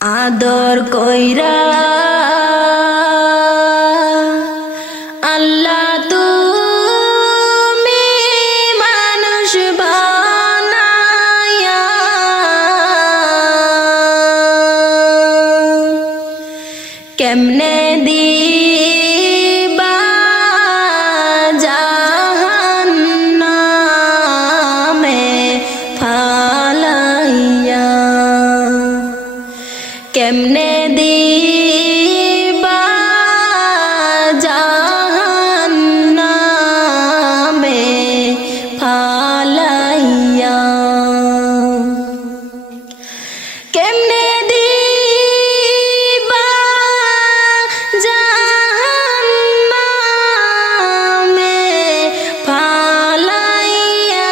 আদর কইরা আল্লাহ তুমি মানুষ বানায়া কেমনে দিবা জাহান্নামে ফালাইয়া কেমনে দিবা জাহান্নামে ফালাইয়া কেমনে দিবা জাহান্নামে ফালাইয়া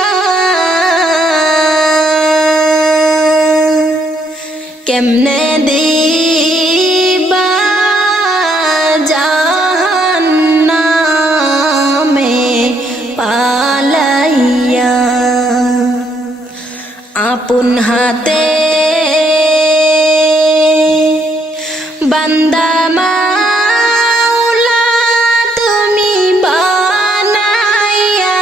কেমনে দিবা জাহান্নামে পালাইয়া আপন হাতে বান্দা মাওলা তুমি বানাইয়া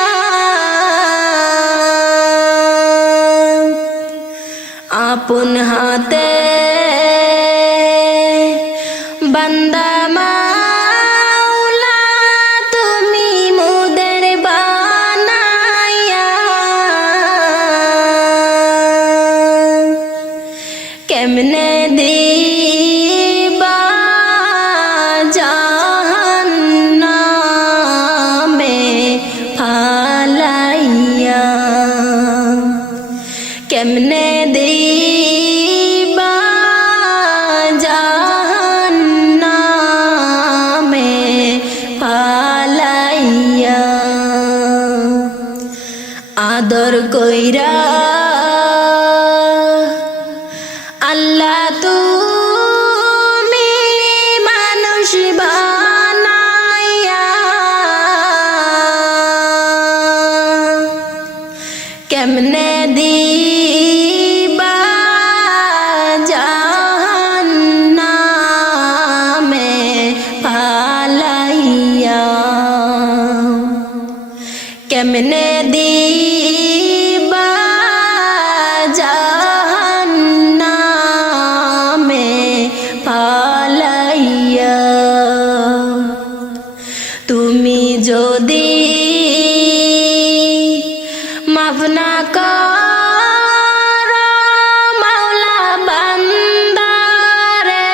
আপন হাতে বান্দা মাওলা তুমি মোদের বানাইয়া কেমনে দিবা জাহান্নামে ফালাইয়া কেমনে দিবা জাহান্নামে ফালাইয়া আদর কইরা আল্লাহ তুমি মানুষ বানাইয়া কেমনে দিবা জাহান্নামে ফালাইয়া কেমনে দিবা জাহান্নামে ফালাইয়া তুমি যদি মাফ না করো মাওলা বান্দারে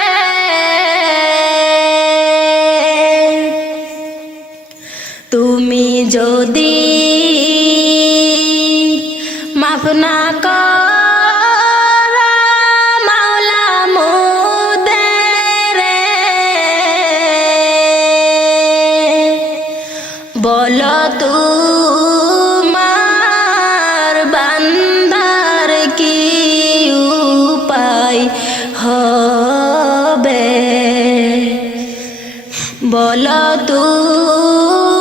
তুমি যদি মাফ না করো মাওলা মোদেরে বলো তোমার বান্দার কি উপায় হবে বলো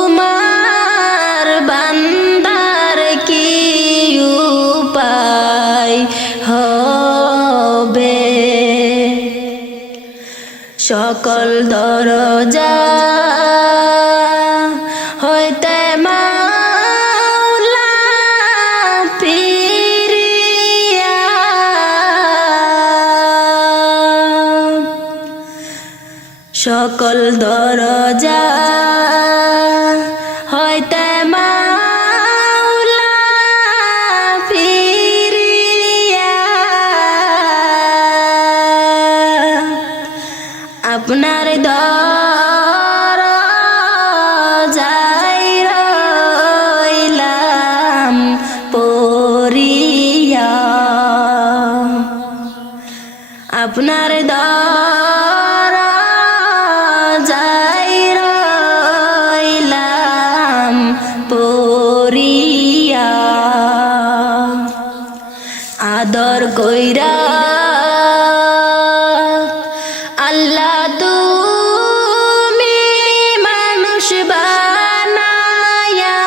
তোমার বান্দার কি উপায় হবে সকল দরজা হইতে মাওলা ফিরিয়া সকল দরজা হইতে মাওলা ফিরিয়া আপনার দরজায় রইলাম পড়িয়া আপনার দরজায় রইলাম পড়িয়া আদর কইরা আল্লাহ তুমি মানুষ বানায়া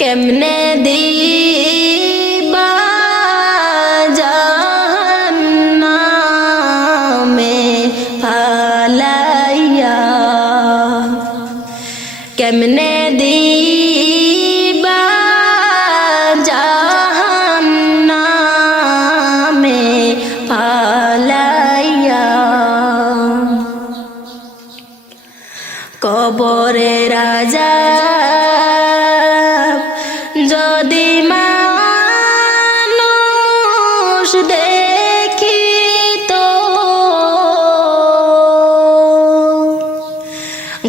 কেমনে দিবা কেমনে দিবা জাহান্নামে ফালাইয়া, কবরের আযাব যদি মানুষ দেখিত,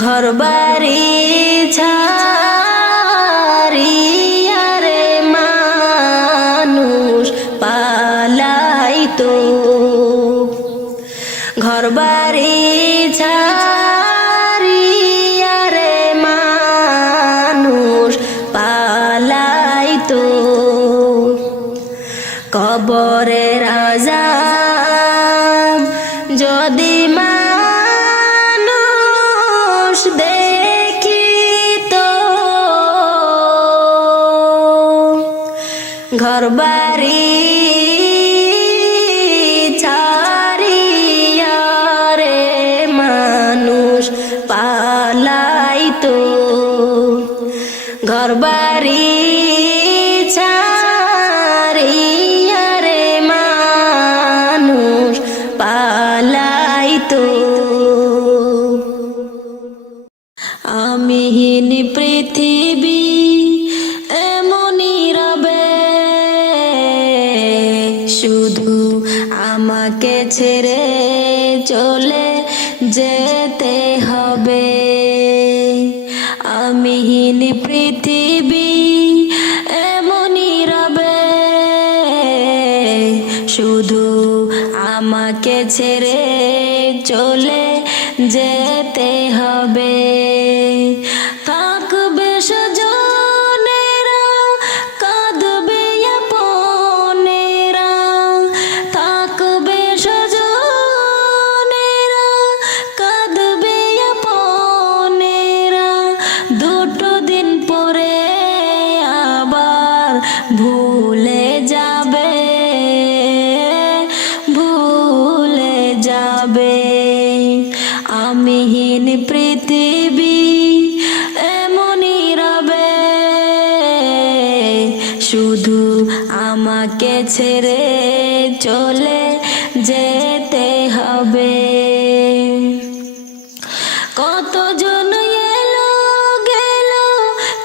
ঘরবাড়ি ছাড়িয়া রে মানুষ পালাইতো, ঘরবাড়ি ছাড়িয়া রে মানুষ পালাইতো, কবরের আযাব যদি মানুষ দেখিত, ঘরবাড়ি ছাড়িয়া রে মানুষ পালাইতো, ঘরবাড়ি ছাড়িয়া রে মানুষ পালাইতো। আমিহীন পৃথিবী এমনই রবে, শুধু আমাকে ছেড়ে চলে যেতে হবে। আমিহীন পৃথিবী এমনই রবে, শুধু আমাকে ছেড়ে চলে যেতে হবে। থাকবে স্বজনেরা, কাঁদবে আপনেরা, থাকবে স্বজনেরা, কাঁদবে আপনেরা, দুটো দিন পরে আবার ভুলে যাবে, ভুলে যাবে। আমিহীন পৃথিবী এমনই রবে, শুধু আমাকে ছেড়ে চলে যেতে হবে। কতজন এলো গেল,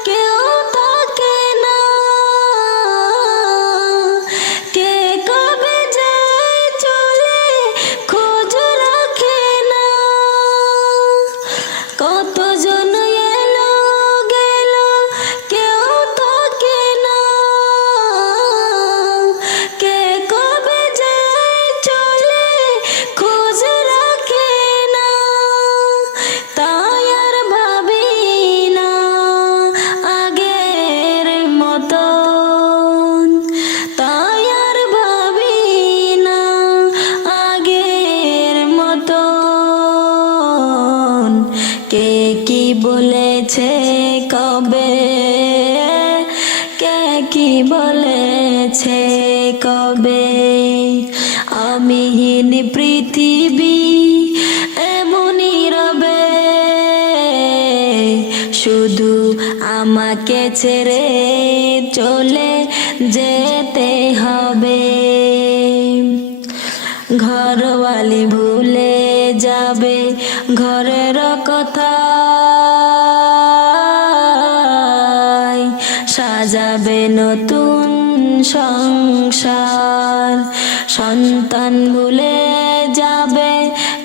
কেউ থাকে না, কে কবে যায় চলে খোঁজ রাখে না। কতজন এলো গেল, কেউ থাকে না, কে কবে যায় চলে খোঁজ রাখে না। তাই আর ভাবি না আগের মতন, তাই আর ভাবি না আগের মতন। কে কি বলেছে কবে, কে কি বলেছে কবে। আমিহীন পৃথিবী এমনই রবে, শুধু আমাকে ছেড়ে চলে যেতে হবে। ঘরওয়ালি ভুলে যাবে ঘরের কথা, সাজাবে নতুন সংসার। সন্তান ভুলে যাবে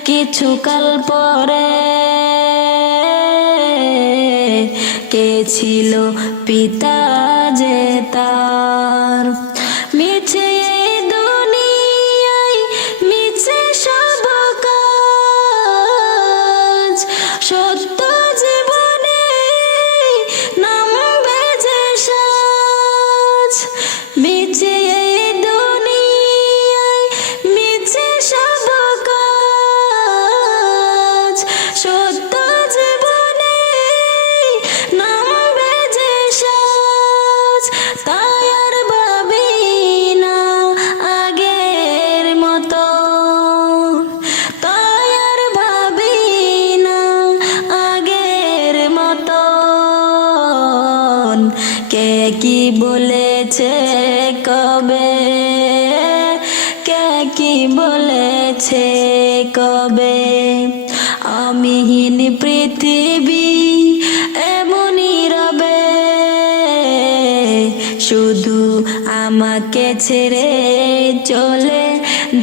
কিছুকাল পরে, কে ছিল পিতা যে তার। মিছে দুনিয়ায় মিছে সব কাজ, সত্য জীবনে নামবে যে সাজ। মিছে দুনিয়ায় মিছে সব কাজ, সত্য জীবনে নামবে যে সাজ। তাই আর ভাবি হবে, কে কি বলেছে কবে। আমিহীন পৃথিবী এমনই রবে, শুধু আমাকে ছেড়ে চলে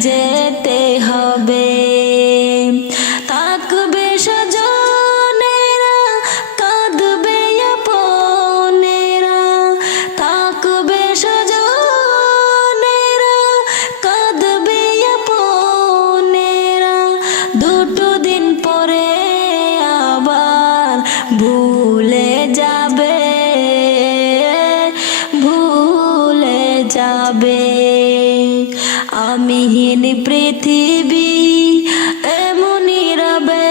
যেতে হবে। থাকবে স্বজনেরা, কাঁদবে আপনেরা, থাকবে স্বজনেরা, কাঁদবে আপনেরা, দুটো দিন পরে আবার ভুলে যাবে, ভুলে যাবে। আমিহীন পৃথিবী এমনই রবে,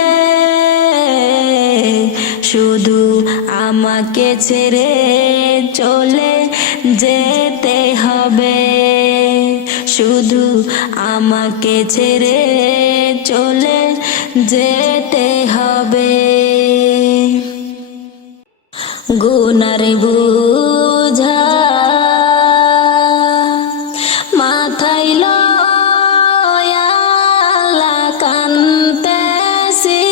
শুধু আমাকে ছেড়ে চলে যেতে হবে, শুধু আমাকে ছেড়ে চলে যেতে হবে। গুনার বোঝা মাথায় লয়া কান্দেছি,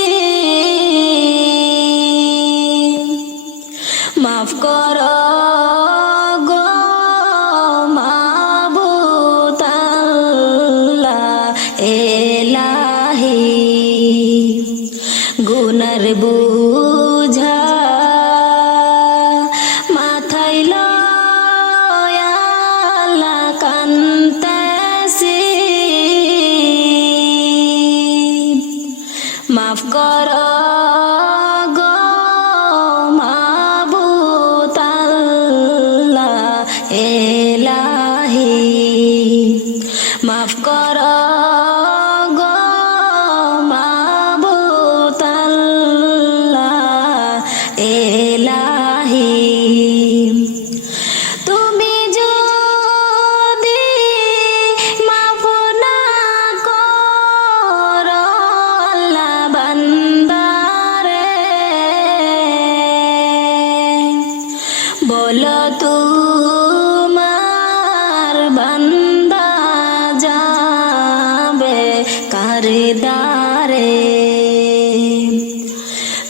মাফ করো গো মাবুদ আল্লাহ এলাহি। গুনার বোঝা মাথায় লয়া কান্দেছি, মাফ করো গো মাবুদ আল্লাহ এলাহি। মাফ করো গো মাবুদ আল্লাহ এলাহি। তুমি যদি মাফ না করো আল্লাহ বান্দারে, বলো তোমার বান্দা যাবে কার দ্বারে।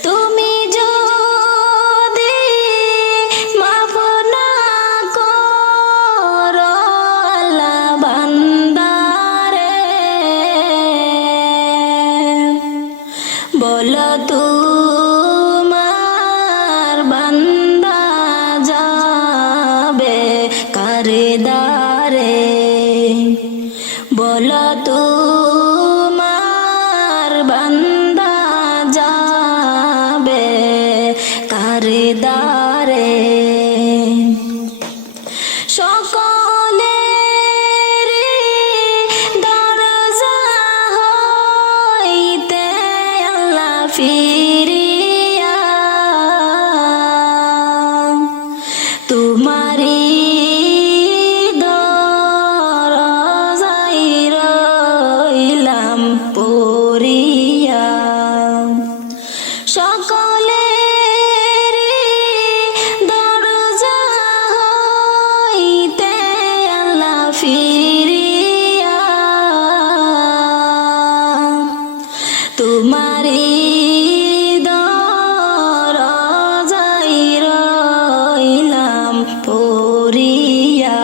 তুমি যদি মাফ না করো আল্লাহ বান্দারে, বলো তোমার বান্দা যাবে কার দ্বারে, বলো তোমার বান্দা যাবে কার দ্বারে। সকলের দরজা হইতে আল্লাহ ফিরিয়া, তোমারি দরজায় রইলাম পড়িয়া। সকলের দরজা হইতে আল্লাহ ফিরিয়া, তোমারি দরজায় রইলাম পড়িয়া,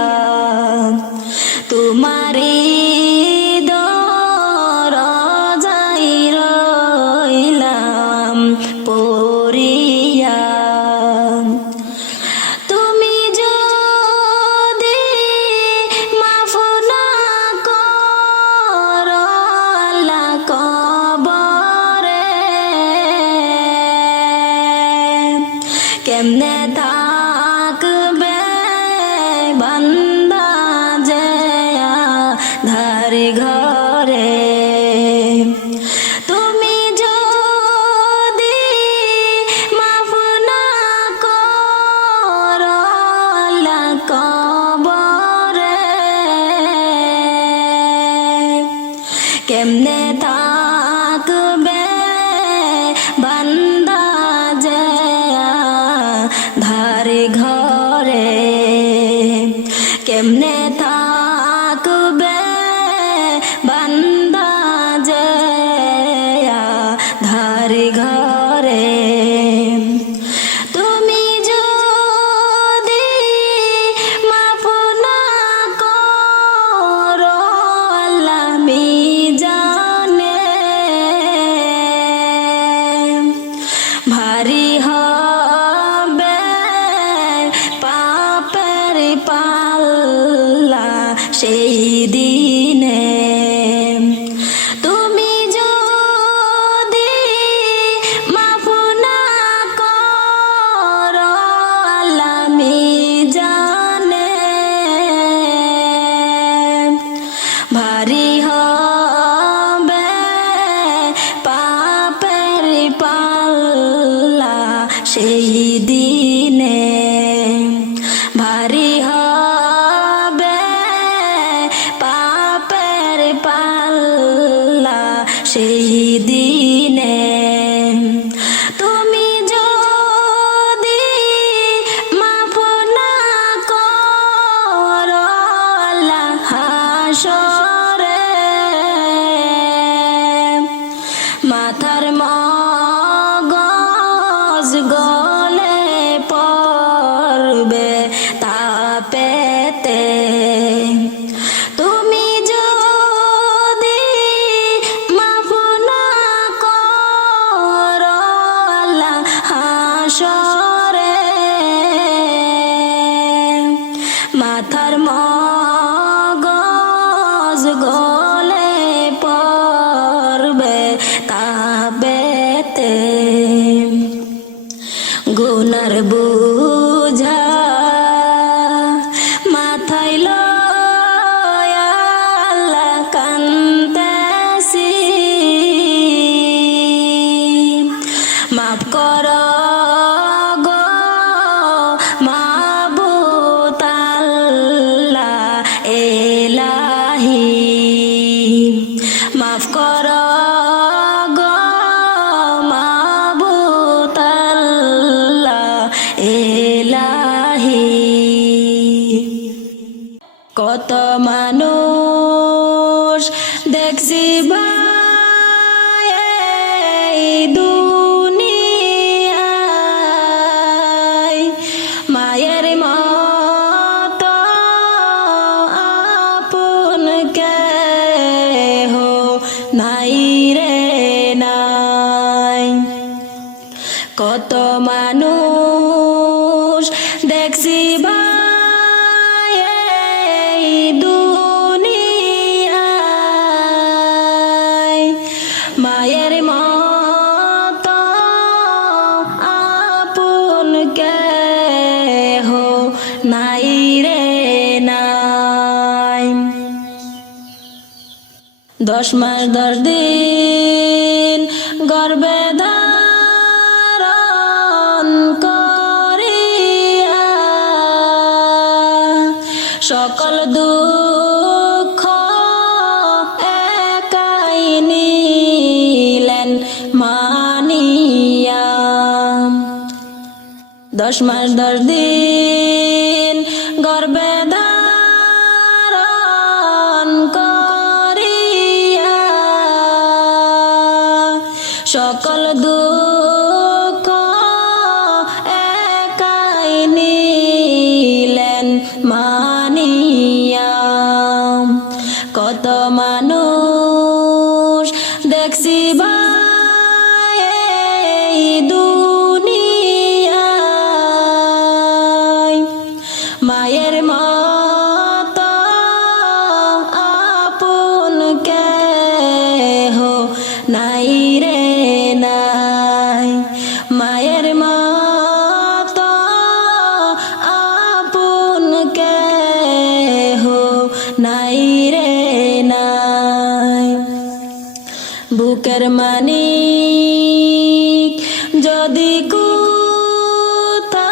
তোমারি দরজায় রইলাম পড়িয়া। তুমি যদি মাফ না করো আল্লাহ কবরে, কেমনে থাকবে বান্দা যে ধার ঘরে। তুমি যদি মাফ না করো আল্লাহ কবরে, কেমনে থাকবে বান্দা যে ধার ঘরে, কেমনে থাকবে সেই দিনে তুমি যদি মাফ না করো আল্লাহ মিজানে ভারী হবে পাপের পাল্লা সেই দিনে ভারী হবে পাপের পাল্লা সেই দিনে তুমি যদি মাফ না করো আল্লাহ হাসরে মাথার মগজ গলে পড়বে তাপেতে তুমি যদি মাফ না করো আল্লাহ হাসরে মাথার মগজ গলে পড়বে তাপেতে গুনার বুঝা মাথায় লয়া আল্লাহ কান্দেছি মাফ কর গো মাবুদ আল্লাহ এলাহি মাফ কর গো মাবুদ আল্লাহ এলাহি কত মানুষ দেখছি ভাই এই দুনিয়ায় মায়ের মতো আপন কেহ নাই রে নাই কত মানুষ দেখছি ভাই এই দুনিয়ায় মায়ের মতো আপন কেহ নাই রে নাই 10 মাস 10 দিন গর্ভে ধারণ করিয়া সকল দুঃখ একাই নিলেন মানিয়া 10 মাস 10 দিন গর্ভে ধারণ করিয়া সকল দুঃখ একাই নিলেন মানিয়া কত মানুষ দেখছি ভাই এই দুনিয়ায় মায়ের মতো আপন কেহ নাই রে নাই মায়ের মতো আপন কেহ নাই রে নাই বুকের মানিক যদি কোথাও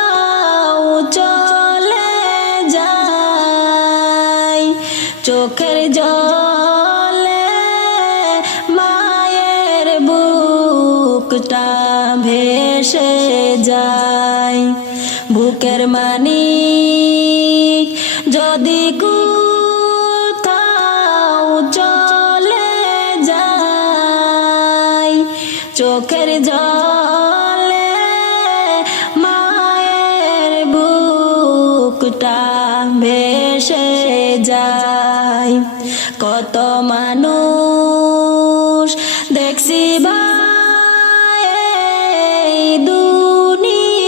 চলে যায় চোখের জলে মায়ের বুকটা ভেসে যায় বুকের মানিক যদি কোথাও চলে যায় চোখের জলে মায়ের বুকটা ভেসে যায় কত মানুষ দেখছি ভাই এই দুনিয়ায়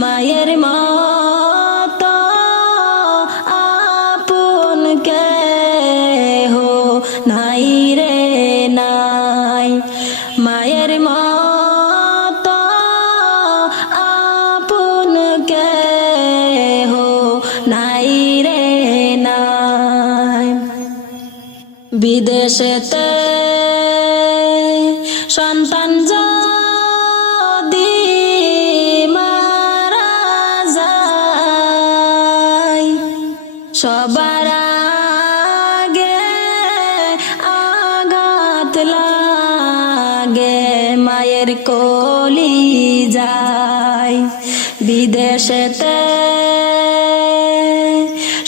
মায়ের মতো নাই রে নাই। মায়ের মতো আপন কেহ নাই রে নাই। বিদেশেতে সন্তান যদি মারা যায়, সবার আগে আঘাত লাগে মায়ের কলিজায়। বিদেশেতে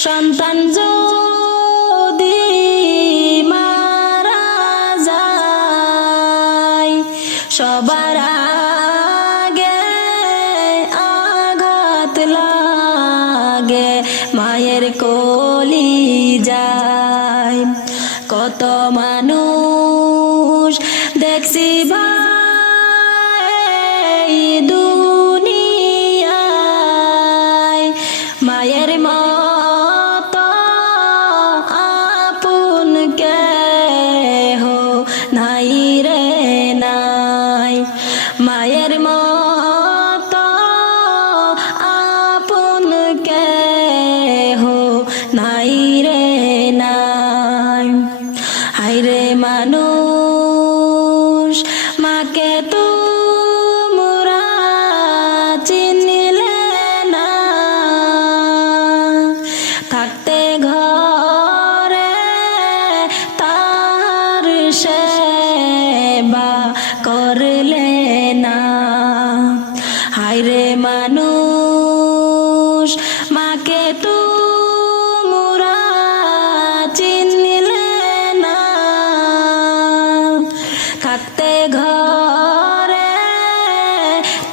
সন্তান যদি মারা যায়, সবার আগে আঘাত লাগে মায়ের কলিজায়। কত মানুষ দেখছি ভাই দুনিয়ায়, মায়ের মতো আপন কেহ নাই রে নাই। মায়ের মতো আপন কেহ নাই রে নাই। হায়রে মানুষ মাকে তোমরা চিনলে না, থাকতে ঘরে তার সেবা করলে না। হায়রে মানুষ মাকে তোমরা চিনলে না, থাকতে ঘরে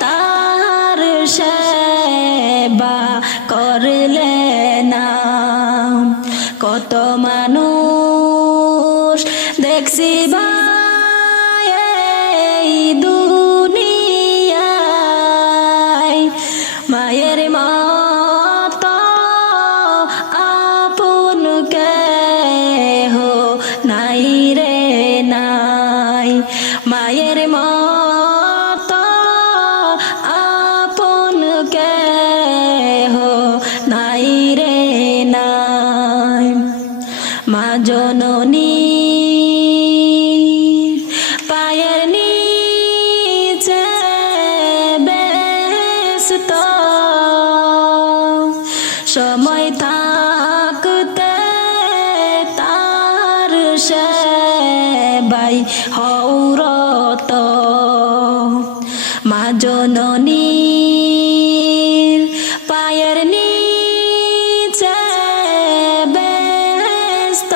তার সেবা করলে না। কত মানুষ দেখছি ভাই এই দুনিয়ায়, মায়ের মতো আপন কেহ নাই রে নাই। মায়ের মতো আপন কেহ নাই রে নাই। মা জননী পায়ের নিচে ব্যস্ত, সময় থাকতে তার সেবাই হৌরত। মা জননীর পায়ের নিচে ব্যস্ত,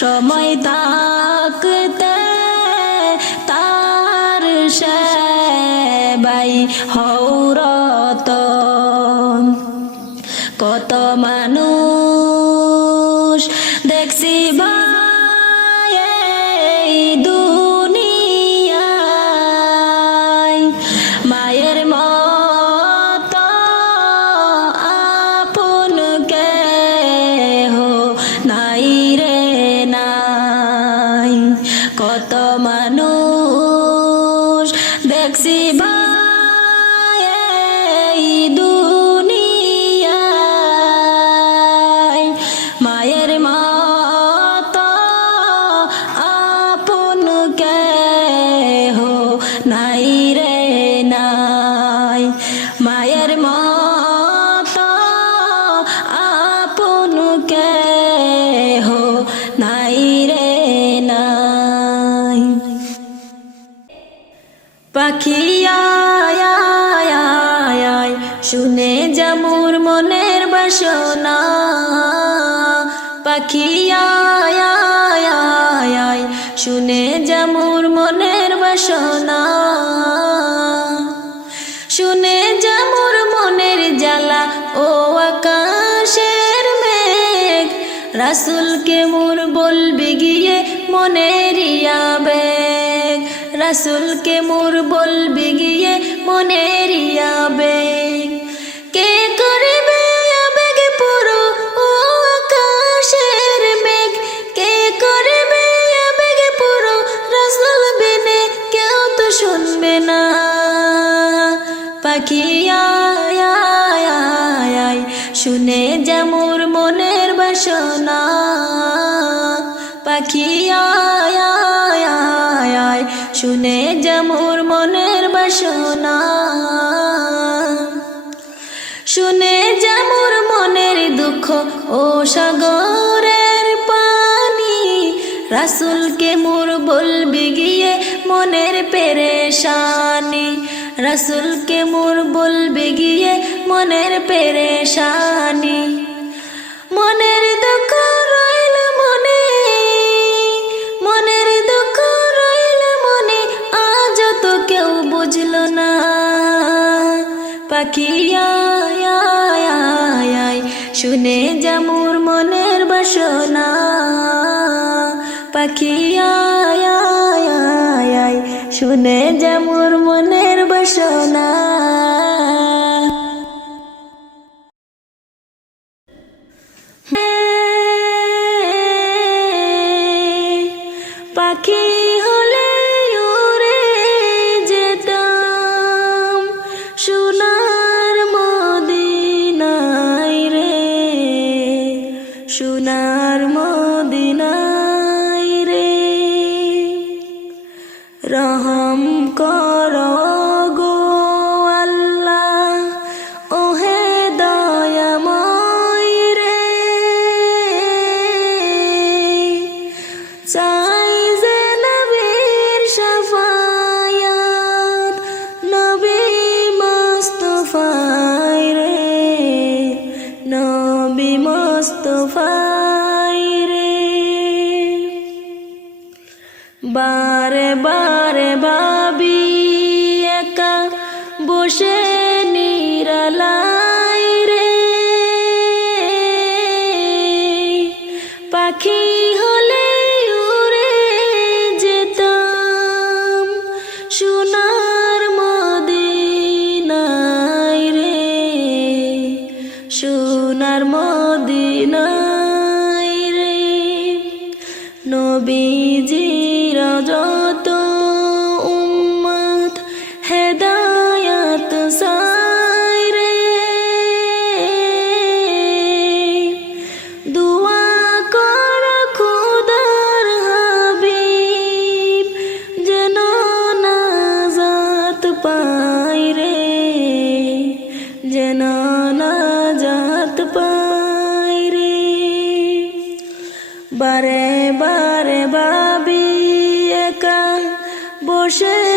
সময় থাকতে তার সেবাই হৌরত। কত মানুষ দেখছি ভাই এই দুনিয়ায়, মায়ের মতো আপন কেহ নাই রে নাই। কত মানুষ দেখছি ভাই এই দুনিয়ায়, মায়ের মতো আপন কেহ নাই রে নাই। মায়ের মতো আপন কেহ নাই রে নাই। পাখি আয় আয় আয় আয়, শুনে যা মোর মনের বাসনা। পাখি আয় আয় আয় আয়, শুনে যা মোর মনের বাসনা। শুনে যা মোর মনের জ্বালা ও আকাশের মেঘ, রাসূলকে মোর বলবি গিয়ে মনের আবেগ। রাসূলকে মোর বলবি গিয়ে মনের আবেগ। কে করিবে আবেগ পুরো ও আকাশের মেঘ, শুনে যা মোর মনের বাসনা পাখি আয় আয় আয় আয় শুনে যা মোর মনের বাসনা শুনে যা মোর মনের দুঃখ ও সাগরের পানি রাসূলকে মোর বলবি গিয়ে মনের পেরেশানি রাসূলকে মোর বলবি গিয়ে মনের পেরেশানি মনের দুঃখ রইল মনে মনের দুঃখ রইল মনে আজ তো কেউ বুঝলো না পাখি আয় আয় আয় আয় শুনে যা মোর মনের বাসনা পাখি আয় আয় আয় আয় শুনে যা মোর মনের বাসনা পাখি হলে উড়ে যেতাম সোনার মদিনায় রে সোনার মদিনায় রে রহম করো গো আল্লাহ ওহে দয়াময় রে চাই যে নবীর শাফায়াত নবী মুস্তাফায় রে নবী মুস্তাফায় রে বারে বারে ভাবি একা বসে নিরালাই রে পাখি হলে উড়ে যেতাম সোনার মদিনায় রে সোনার মদিনায় রে নবীজির যত উম্মত হেদায়াত চায় রে দুআ কর খোদার হাবিব যেন নাজাত পায় রে যেন নাজাত পায় রে বারে বারে ভাবি একা বসে